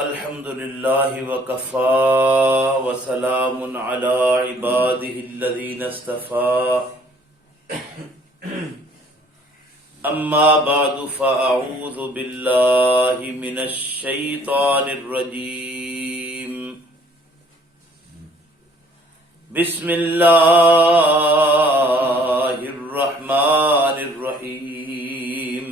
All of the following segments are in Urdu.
الحمد لله وكفى وسلام على عباده الذين اصطفى أما بعد فأعوذ بالله من الشيطان الرجيم بسم الله الرحمن الرحيم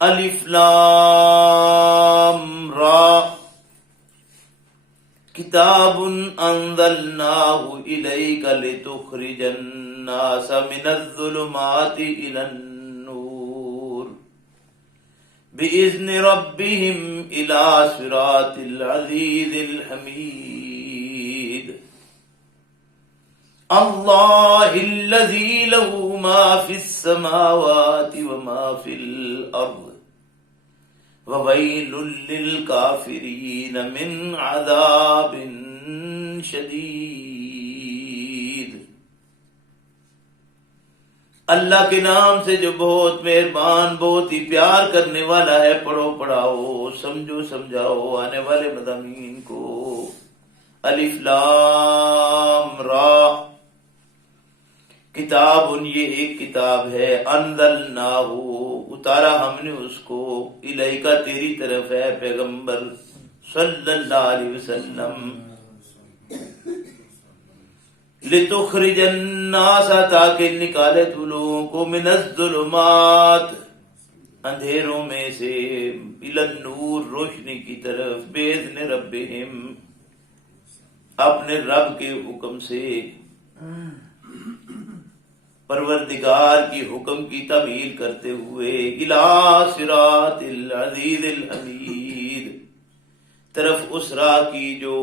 الف لام را کتاب انزلناه الیک لتخرج الناس من الظلمات الى النور باذن ربهم الى صراط العزیز الحمید اللہ الذی له ما فی السماوات وما فی الارض وَوَيْلٌ لِّلْكَافِرِينَ مِنْ عَذَابٍ شَدِيدٍ۔ اللہ کے نام سے جو بہت مہربان، بہت ہی پیار کرنے والا ہے۔ پڑھو پڑھاؤ، سمجھو سمجھاؤ آنے والے مضامین کو۔ الف لام را، کتاب یہ ایک کتاب ہے، انزلناہ اتارا ہم نے اس کو، الیکا تیری طرف ہے پیغمبر صلی اللہ علیہ وسلم، لتخرج الناس تاکہ نکالے تو لوگوں کو، من الظلمات اندھیروں میں سے، الی النور روشنی کی طرف، باذن ربہم اپنے رب کے حکم سے، پروردگار کی حکم کی تعمیل کرتے ہوئے، الی صراط العزیز الحمید طرف اس راہ کی جو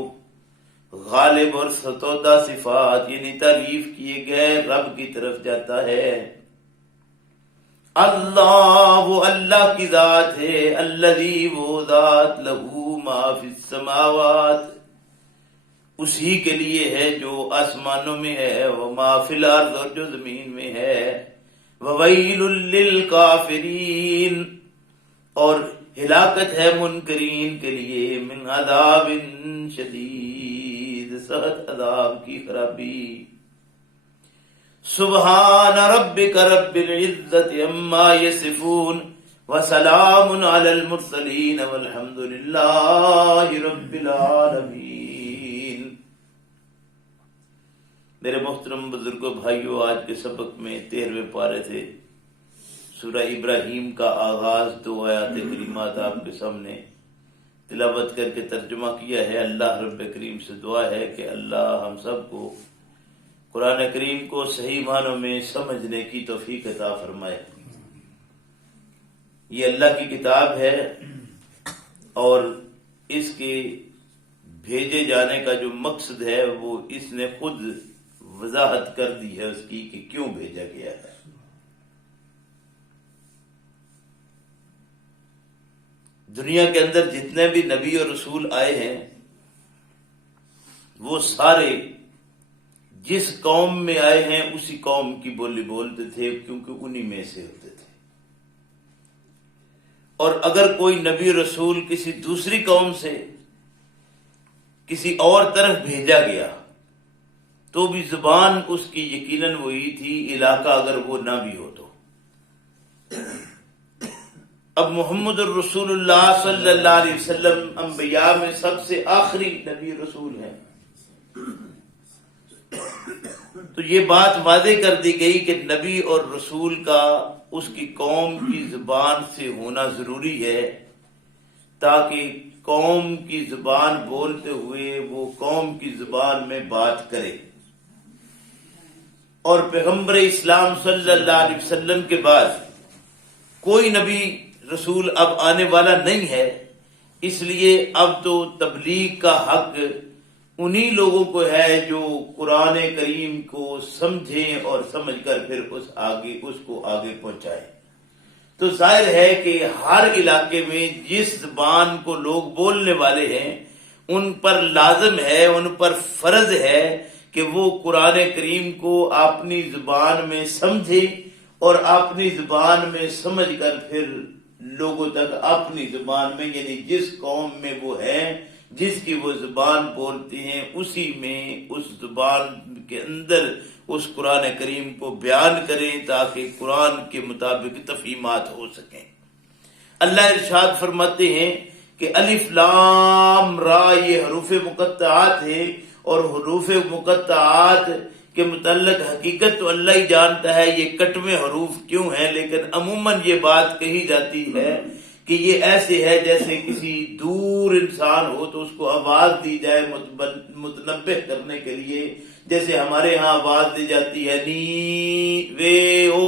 غالب اور ستودہ صفات یعنی تعریف کیے گئے رب کی طرف جاتا ہے۔ اللہ وہ اللہ کی ذات ہے، الذی وہ ذات، لہو ما فی السماوات اسی کے لیے ہے جو آسمانوں میں ہے، وما فی الارض اور جو زمین میں ہے، وویل للکافرین اور ہلاکت ہے منکرین کے لیے، من عذاب شدید سخت عذاب کی خرابی۔ سبحان ربک رب العزت عما یصفون وسلام علی المرسلین والحمد للہ رب العالمین۔ میرے محترم بزرگوں بھائیوں، آج کے سبق میں 13ویں پارے سے سورہ ابراہیم کا آغاز، 2 آیات کریمات آپ کے سامنے تلاوت کر کے ترجمہ کیا ہے۔ اللہ رب کریم سے دعا ہے کہ اللہ ہم سب کو قرآن کریم کو صحیح معنوں میں سمجھنے کی توفیق عطا فرمائے۔ یہ اللہ کی کتاب ہے اور اس کے بھیجے جانے کا جو مقصد ہے وہ اس نے خود وضاحت کر دی ہے اس کی کہ کیوں بھیجا گیا ہے۔ دنیا کے اندر جتنے بھی نبی اور رسول آئے ہیں وہ سارے جس قوم میں آئے ہیں اسی قوم کی بولی بولتے تھے، کیونکہ انہی میں سے ہوتے تھے۔ اور اگر کوئی نبی رسول کسی دوسری قوم سے کسی اور طرف بھیجا گیا تو بھی زبان اس کی یقیناً وہی تھی، علاقہ اگر وہ نہ بھی ہو تو۔ اب محمد الرسول اللہ صلی اللہ علیہ وسلم انبیاء میں سب سے آخری نبی رسول ہیں، تو یہ بات واضح کر دی گئی کہ نبی اور رسول کا اس کی قوم کی زبان سے ہونا ضروری ہے، تاکہ قوم کی زبان بولتے ہوئے وہ قوم کی زبان میں بات کرے۔ اور پیغمبر اسلام صلی اللہ علیہ وسلم کے بعد کوئی نبی رسول اب آنے والا نہیں ہے، اس لیے اب تو تبلیغ کا حق انہی لوگوں کو ہے جو قرآن کریم کو سمجھیں اور سمجھ کر پھر اس کو آگے پہنچائیں۔ تو ظاہر ہے کہ ہر علاقے میں جس زبان کو لوگ بولنے والے ہیں ان پر لازم ہے، ان پر فرض ہے کہ وہ قرآن کریم کو اپنی زبان میں سمجھے اور اپنی زبان میں سمجھ کر پھر لوگوں تک اپنی زبان میں، یعنی جس قوم میں وہ ہیں، جس کی وہ زبان بولتے ہیں، اسی میں اس زبان کے اندر اس قرآن کریم کو بیان کریں تاکہ قرآن کے مطابق تفہیمات ہو سکیں۔ اللہ ارشاد فرماتے ہیں کہ الف لام را یہ حروف مقطعات ہے، اور حروف مقطعات کے متعلق حقیقت تو اللہ ہی جانتا ہے یہ کٹوے حروف کیوں ہیں، لیکن عموماً یہ بات کہی جاتی ہے کہ یہ ایسے ہے جیسے کسی دور انسان ہو تو اس کو آواز دی جائے متنبہ کرنے کے لیے، جیسے ہمارے ہاں آواز دی جاتی ہے نی وے او،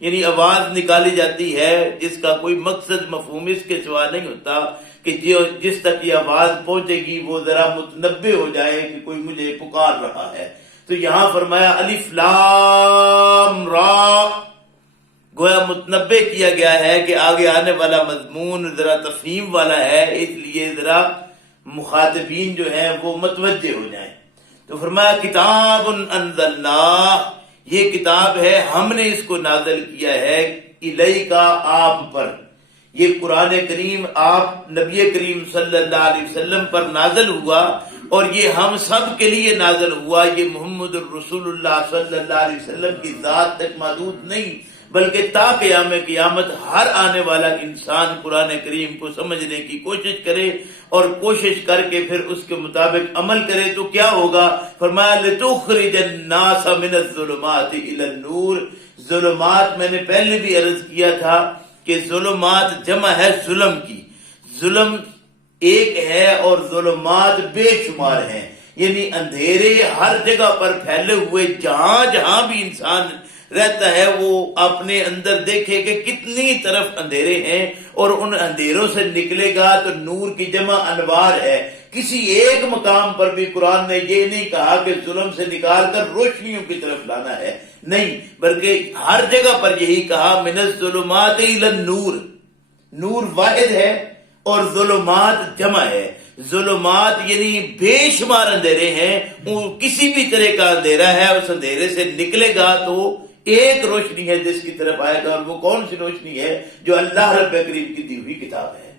یعنی آواز نکالی جاتی ہے جس کا کوئی مقصد مفہوم اس کے سوا نہیں ہوتا کہ جس تک یہ آواز پہنچے گی وہ ذرا متنبہ ہو جائے کہ کوئی مجھے پکار رہا ہے۔ تو یہاں فرمایا الف لام را، گویا متنبہ کیا گیا ہے کہ آگے آنے والا مضمون ذرا تفہیم والا ہے، اس لیے ذرا مخاطبین جو ہیں وہ متوجہ ہو جائیں۔ تو فرمایا کتاب انزلناہ، یہ کتاب ہے ہم نے اس کو نازل کیا ہے الیکا، آپ پر، یہ قرآن کریم آپ نبی کریم صلی اللہ علیہ وسلم پر نازل ہوا، اور یہ ہم سب کے لیے نازل ہوا۔ یہ محمد الرسول اللہ صلی اللہ علیہ وسلم کی ذات تک محدود نہیں، بلکہ تا قیام قیامت ہر آنے والا انسان قرآن کریم کو سمجھنے کی کوشش کرے، اور کوشش کر کے پھر اس کے مطابق عمل کرے تو کیا ہوگا؟ فرمایا لِتُخْرِجَ النَّاسَ مِنَ الظُّلُمَاتِ إِلَى النُّورِ۔ ظلمات میں نے پہلے بھی عرض کیا تھا کہ ظلمات جمع ہے ظلم کی، ظلم ایک ہے اور ظلمات بے شمار ہیں، یعنی اندھیرے ہر جگہ پر پھیلے ہوئے، جہاں جہاں بھی انسان رہتا ہے وہ اپنے اندر دیکھے کہ کتنی طرف اندھیرے ہیں، اور ان اندھیروں سے نکلے گا تو نور کی جمع انوار ہے۔ کسی ایک مقام پر بھی قرآن نے یہ نہیں کہا کہ ظلم سے نکال کر روشنیوں کی طرف لانا ہے، نہیں، بلکہ ہر جگہ پر یہی کہا من الظلمات الی النور، نور واحد ہے اور ظلمات جمع ہے۔ ظلمات یعنی بے شمار اندھیرے ہیں، کسی بھی طرح کا اندھیرا ہے، اس اندھیرے سے نکلے گا تو ایک روشنی ہے جس کی طرف آئے گا، اور وہ کون سی روشنی ہے؟ جو اللہ رب کریم کی دی ہوئی کتاب ہے۔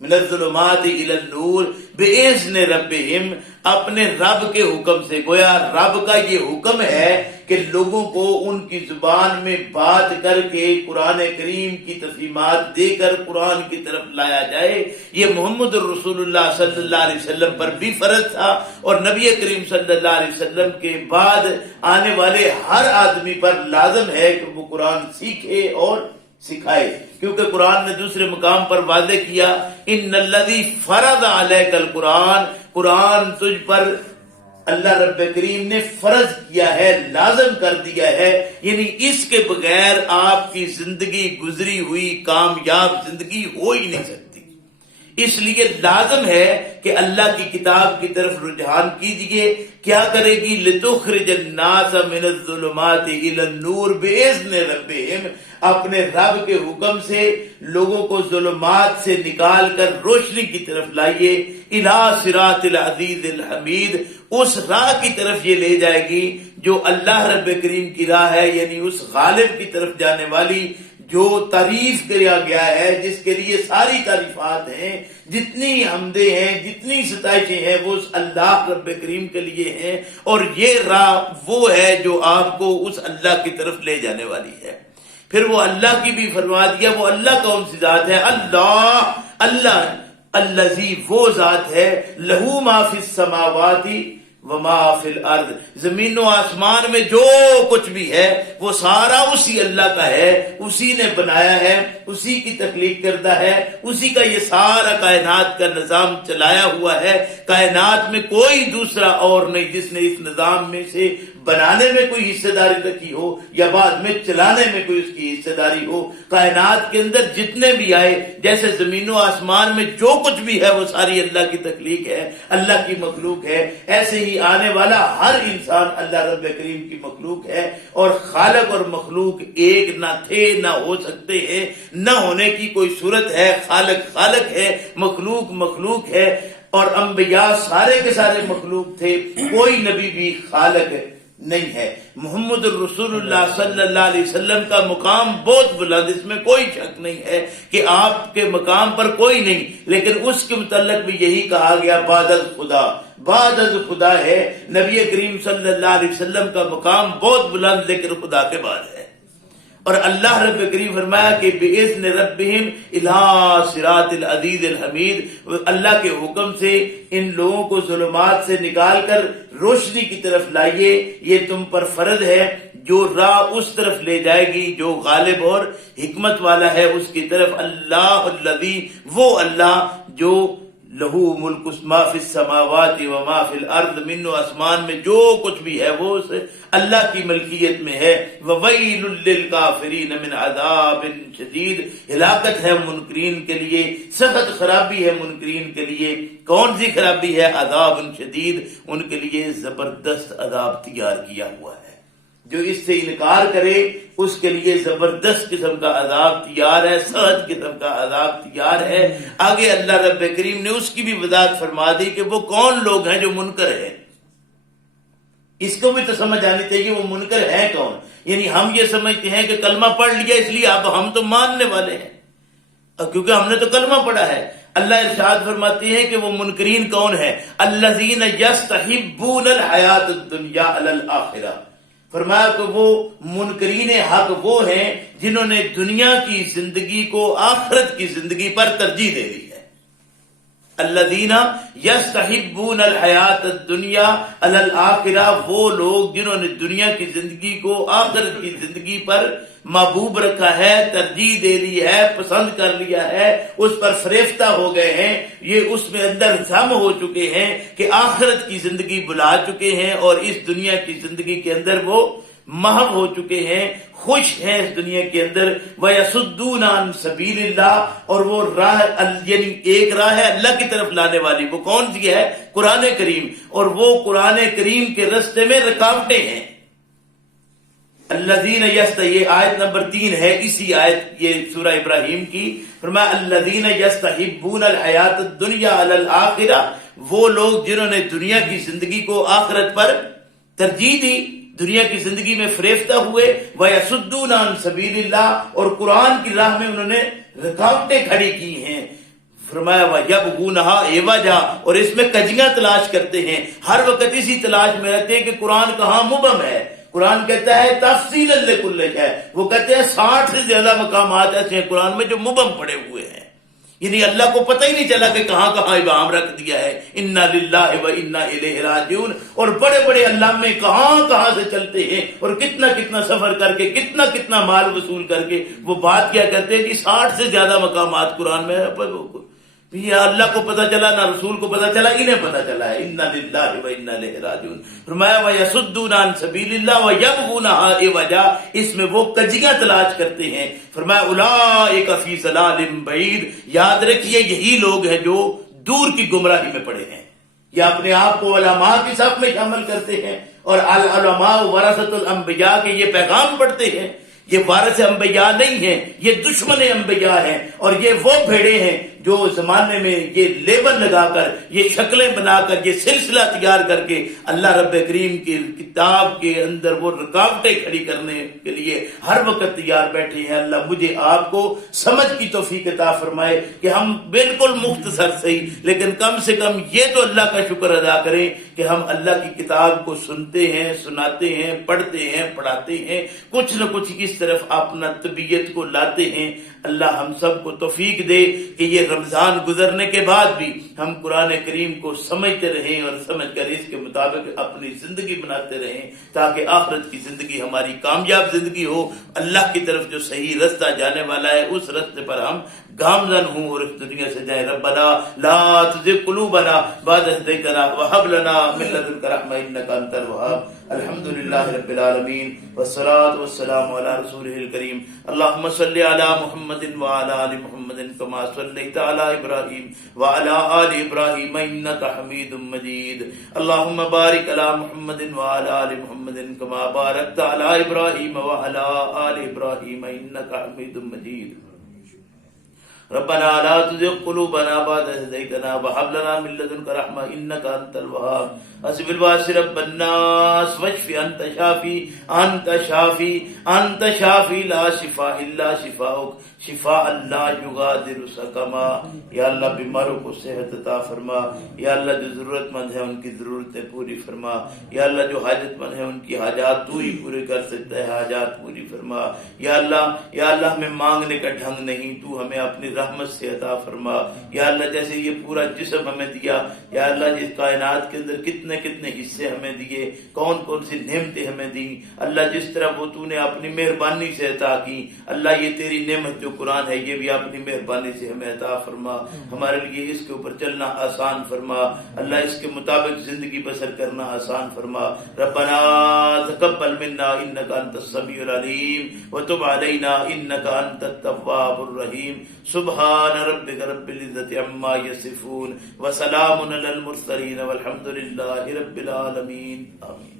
من الظلمات الی النور باذن ربہم، اپنے رب کے حکم سے۔ گویا رب کا یہ حکم ہے کہ لوگوں کو ان کی زبان میں بات کر کے قرآن کریم کی تفہیمات دے کر قرآن کی طرف لایا جائے۔ یہ محمد الرسول اللہ صلی اللہ علیہ وسلم پر بھی فرض تھا، اور نبی کریم صلی اللہ علیہ وسلم کے بعد آنے والے ہر آدمی پر لازم ہے کہ وہ قرآن سیکھے اور سکھائے، کیونکہ قرآن نے دوسرے مقام پر واضح کیا ان الذی فرض علیک القرآن، قرآن تجھ پر اللہ رب کریم نے فرض کیا ہے، لازم کر دیا ہے، یعنی اس کے بغیر آپ کی زندگی گزری ہوئی کامیاب زندگی ہو ہی نہیں سکتی۔ اس لیے لازم ہے کہ اللہ کی کتاب کی طرف رجحان کیجئے۔ کیا کرے گی؟ لِتُخْرِجَ النَّاسَ مِنَ الظُّلُمَاتِ إِلَى النُّورِ بِإِذْنِ رَبِّهِمْ، اپنے رب کے حکم سے لوگوں کو ظلمات سے نکال کر روشنی کی طرف لائیے، إِلَى صِرَاطِ الْعَزِيزِ الْحَمِيدِ، اس راہ کی طرف یہ لے جائے گی جو اللہ رب کریم کی راہ ہے، یعنی اس غالب کی طرف جانے والی جو تعریف کیا گیا ہے، جس کے لیے ساری تعریفات ہیں، جتنی حمدیں ہیں، جتنی ستائشیں ہیں، وہ اس اللہ رب کریم کے لیے ہیں، اور یہ راہ وہ ہے جو آپ کو اس اللہ کی طرف لے جانے والی ہے۔ پھر وہ اللہ کی بھی فرما دیا، وہ اللہ کون سی ذات ہے؟ اللہ، اللہ الذی وہ ذات ہے، لہو ما فی السماوات وما فی الارض، زمین و آسمان میں جو کچھ بھی ہے وہ سارا اسی اللہ کا ہے، اسی نے بنایا ہے، اسی کی تخلیق کردہ ہے، اسی کا یہ سارا کائنات کا نظام چلایا ہوا ہے۔ کائنات میں کوئی دوسرا اور نہیں جس نے اس نظام میں سے بنانے میں کوئی حصہ داری رکھی ہو یا بعد میں چلانے میں کوئی اس کی حصہ داری ہو۔ کائنات کے اندر جتنے بھی آئے، جیسے زمین و آسمان میں جو کچھ بھی ہے وہ ساری اللہ کی تخلیق ہے، اللہ کی مخلوق ہے، ایسے ہی آنے والا ہر انسان اللہ رب کریم کی مخلوق ہے، اور خالق اور مخلوق ایک نہ تھے، نہ ہو سکتے ہیں، نہ ہونے کی کوئی صورت ہے۔ خالق خالق ہے، مخلوق مخلوق ہے، اور انبیاء سارے کے سارے مخلوق تھے، کوئی نبی بھی خالق نہیں ہے۔ محمد الرسول اللہ صلی اللہ علیہ وسلم کا مقام بہت بلند، اس میں کوئی شک نہیں ہے کہ آپ کے مقام پر کوئی نہیں، لیکن اس کے متعلق بھی یہی کہا گیا بعد از خدا، بعد از خدا ہے۔ نبی کریم صلی اللہ علیہ وسلم کا مقام بہت بلند لیکن خدا کے بعد ہے۔ اور اللہ رب کریم فرمایا کہ بِإِذْنِ رَبِّهِمْ إِلَىٰ صِرَاطِ الْعَزِيزِ الْحَمِيدِ، اللہ کے حکم سے ان لوگوں کو ظلمات سے نکال کر روشنی کی طرف لائیے، یہ تم پر فرض ہے، جو راہ اس طرف لے جائے گی جو غالب اور حکمت والا ہے اس کی طرف۔ اللہ الذی، وہ اللہ جو لہو ملک ما فی السماوات و ما فی الارض، من و آسمان میں جو کچھ بھی ہے وہ اس اللہ کی ملکیت میں ہے۔ وویل للکافرین من عذاب شدید، ہلاکت ہے منکرین کے لیے، سخت خرابی ہے منکرین کے لیے۔ کون سی خرابی ہے؟ عذاب شدید، ان کے لیے زبردست عذاب تیار کیا ہوا ہے۔ جو اس سے انکار کرے اس کے لیے زبردست قسم کا عذاب تیار ہے، سخت قسم کا عذاب تیار ہے۔ آگے اللہ رب کریم نے اس کی بھی وضاحت فرما دی کہ وہ کون لوگ ہیں جو منکر ہیں۔ اس کو بھی تو سمجھ آنی چاہیے وہ منکر ہیں کون۔ یعنی ہم یہ سمجھتے ہیں کہ کلمہ پڑھ لیا اس لیے اب ہم تو ماننے والے ہیں، کیونکہ ہم نے تو کلمہ پڑھا ہے۔ اللہ ارشاد فرماتی ہے کہ وہ منکرین کون ہیں؟ الذین یستحبون الحیات الدنیا علی الآخرہ، فرمایا کہ وہ منکرین حق وہ ہیں جنہوں نے دنیا کی زندگی کو آخرت کی زندگی پر ترجیح دے دی ہے۔ الذین یستحبون الحیات الدنیا علی الآخرہ، وہ لوگ جنہوں نے دنیا کی زندگی کو آخرت کی زندگی پر محبوب رکھا ہے، ترجیح دے لی ہے، پسند کر لیا ہے، اس پر فریفتہ ہو گئے ہیں، یہ اس میں اندر ضم ہو چکے ہیں کہ آخرت کی زندگی بلا چکے ہیں اور اس دنیا کی زندگی کے اندر وہ محو ہو چکے ہیں، خوش ہیں اس دنیا کے اندر۔ وَيَصُدُّونَ عَن سَبِيلِ اللَّهِ، اور وہ راہ، یعنی ایک راہ ہے اللہ کی طرف لانے والی، وہ کون سی ہے؟ قرآن کریم، اور وہ قرآن کریم کے رستے میں رکاوٹیں ہیں۔ الذین یہ آیت نمبر 3 ہے اسی آیت، یہ سورہ ابراہیم کی، فرمایا الذین یستحبون الحیات الدنیا علی الآخرہ، وہ لوگ جنہوں نے دنیا کی زندگی کو آخرت پر ترجیح دی، دنیا کی زندگی میں فریفتہ ہوئے۔ وَيَصُدُّونَ عَن سَبِيلِ اللَّهِ، اور قرآن کی راہ میں انہوں نے رکاوٹیں کھڑی کی ہیں۔ فرمایا وَيَبْغُونَهَا عِوَجًا، اور اس میں کجیاں تلاش کرتے ہیں، ہر وقت اسی تلاش میں رہتے ہیں کہ قرآن کہاں مبہم ہے۔ قرآن کہتا ہے تفصیل لکل ہے، وہ کہتے ہیں 60 سے زیادہ مقامات ایسے ہیں قرآن میں جو مبہم پڑے ہوئے ہیں، یعنی اللہ کو پتہ ہی نہیں چلا کہ کہاں کہاں ابہام رکھ دیا ہے۔ انا للہ و انا الیہ راجعون، اور بڑے بڑے علامے کہاں کہاں سے چلتے ہیں اور کتنا کتنا سفر کر کے کتنا کتنا مال وصول کر کے وہ بات کیا کرتے ہیں کہ 60 سے زیادہ مقامات قرآن میں یہ اللہ کو پتہ چلا، نہ رسول کو پتہ چلا، انہیں پتہ چلا ہے۔ انا للہ و انا الیہ راجعون، فرمایا وَيَصُدُّونَ عَن سَبِيلِ اللَّهِ وَيَبْغُونَهَا عِوَجًا، اس میں وہ کجیاں تلاش کرتے ہیں۔ فرمایا اولئک فی ضلال بعید، یاد رکھیے یہی لوگ ہیں جو دور کی گمراہی میں پڑے ہیں۔ یہ اپنے آپ کو علماء کی صف میں شامل کرتے ہیں، اور العلماء ورثۃ الانبیاء کے یہ پیغام پڑھتے ہیں۔ یہ وارث انبیاء نہیں ہیں، یہ دشمن انبیاء ہیں، اور یہ وہ بھیڑے ہیں جو زمانے میں یہ لیبل لگا کر، یہ شکلیں بنا کر، یہ سلسلہ تیار کر کے اللہ رب کریم کی کتاب کے اندر وہ رکاوٹیں کھڑی کرنے کے لیے ہر وقت تیار بیٹھے ہیں۔ اللہ مجھے آپ کو سمجھ کی توفیق عطا فرمائے کہ ہم بالکل مختصر صحیح لیکن کم سے کم یہ تو اللہ کا شکر ادا کریں کہ ہم اللہ کی کتاب کو سنتے ہیں، سناتے ہیں، پڑھتے ہیں، پڑھاتے ہیں، کچھ نہ کچھ اس طرف اپنا طبیعت کو لاتے ہیں۔ اللہ ہم سب کو توفیق دے کہ یہ رمضان گزرنے کے بعد بھی ہم قرآن کریم کو سمجھتے رہیں اور سمجھ کر اس کے مطابق اپنی زندگی بناتے رہیں، تاکہ آخرت کی زندگی ہماری کامیاب زندگی ہو، اللہ کی طرف جو صحیح رستہ جانے والا ہے اس رستے پر ہم گامزن ہوں اور اس دنیا سے جائیں۔ ربنا لا تزغ قلوبنا بعد إذ هديتنا وهب لنا من لدنك رحمة إنك أنت الوهاب۔ الحمد لله رب العالمين والصلاة والسلام على رسوله الكريم۔ اللهم صل على محمد وعلى آل محمد كما صليت على إبراهيم وعلى آل إبراهيم إنك حميد مجيد۔ اللهم بارك على محمد وعلى آل محمد كما باركت على إبراهيم وعلى آل إبراهيم إنك حميد مجيد۔ ربنا لا تزغ قلوبنا بعد إذ هديتنا وهب لنا من لدنك رحمة إنك أنت الوهاب حسب الباس رب الناس واشف أنت شافي لا شفاء إلا شفاؤك شفاء لا یغادر سقما. یا اللہ بیماروں کو صحت عطا فرما. یا اللہ جو ضرورت مند ہے ان کی ضرورتیں پوری فرما. یا اللہ جو حاجت مند ہے ان کی حاجات تو ہی پورے کر سکتا ہے, حاجات پوری فرما. یا اللہ ہمیں مانگنے کا ڈھنگ نہیں, تو ہمیں اپنی رحمت سے عطا فرما. یا اللہ جیسے یہ پورا جسم ہمیں دیا, یا اللہ جس کائنات کے اندر کتنے کتنے حصے ہمیں دیے, کون کون سی نعمتیں ہمیں دی, اللہ جس طرح وہ تو نے اپنی مہربانی سے عطا کی, اللہ یہ تیری نعمت جو قرآن ہے یہ بھی اپنی مہربانی سے ہمیں عطا فرما. ہمارے لیے اس کے اوپر چلنا آسان فرما, اللہ اس کے مطابق زندگی بسر کرنا آسان فرما. ربنا تقبل منا انك انت السميع العليم وتب علينا انك انت التواب الرحيم. سبحان ربك رب العزة عما يصفون وسلام على المرسلين والحمد لله رب العالمين. آمين.